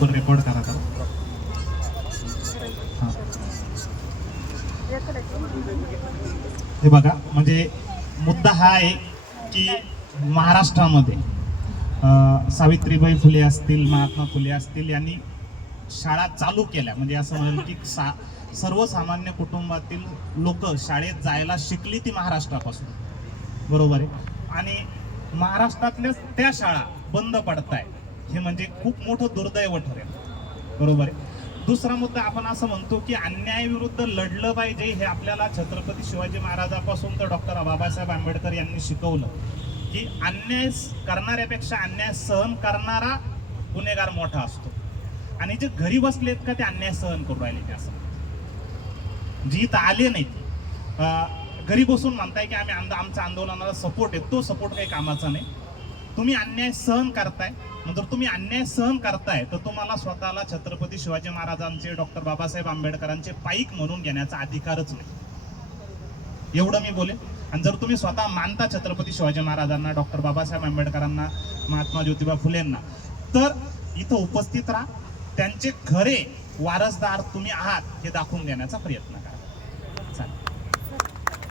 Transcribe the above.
Record करा का? हे बघा, म्हणजे मुद्दा हा आहे की महाराष्ट्रामध्ये सावित्रीबाई फुले असतील, महात्मा फुले असतील यांनी शाळा चालू केल्या. म्हणजे असं म्हणेल की सर्वसामान्य कुटुंबातील लोक शाळेत जायला शिकली ती महाराष्ट्रापासून, बरोबर आहे. आणि महाराष्ट्रातल्या त्या शाळा बंद पडताय, हे म्हणजे खूप मोठं दुर्दैव ठरेल, बरोबर आहे. दुसरा मुद्दा, आपण असं म्हणतो की अन्यायाविरुद्ध लढलं पाहिजे. हे आपल्याला छत्रपती शिवाजी महाराजांपासून तर डॉक्टर बाबासाहेब आंबेडकर यांनी शिकवलं की अन्याय करणाऱ्यापेक्षा अन्याय सहन करणारा गुन्हेगार मोठा असतो. आणि जे घरी बसलेत का ते अन्याय सहन करू राहिले, ते असं जी इथं आले नाहीत, घरी बसून म्हणताय की आम्ही आमच्या आंदोलनाला सपोर्ट आहे, तो सपोर्ट काही कामाचा नाही. तुम्ही अन्याय सहन करताय. जर तुम्ही अन्याय सहन करताय तर तुम्हाला स्वतःला छत्रपती शिवाजी महाराजांचे, डॉक्टर बाबासाहेब आंबेडकरांचे पाईक म्हणून घेण्याचा अधिकारच नाही, एवढं मी बोलेन. आणि जर तुम्ही स्वतः मानता छत्रपती शिवाजी महाराजांना, डॉक्टर बाबासाहेब आंबेडकरांना, महात्मा ज्योतिबा फुलेंना, तर इथं उपस्थित राहा. त्यांचे खरे वारसदार तुम्ही आहात हे दाखवून देण्याचा प्रयत्न करा.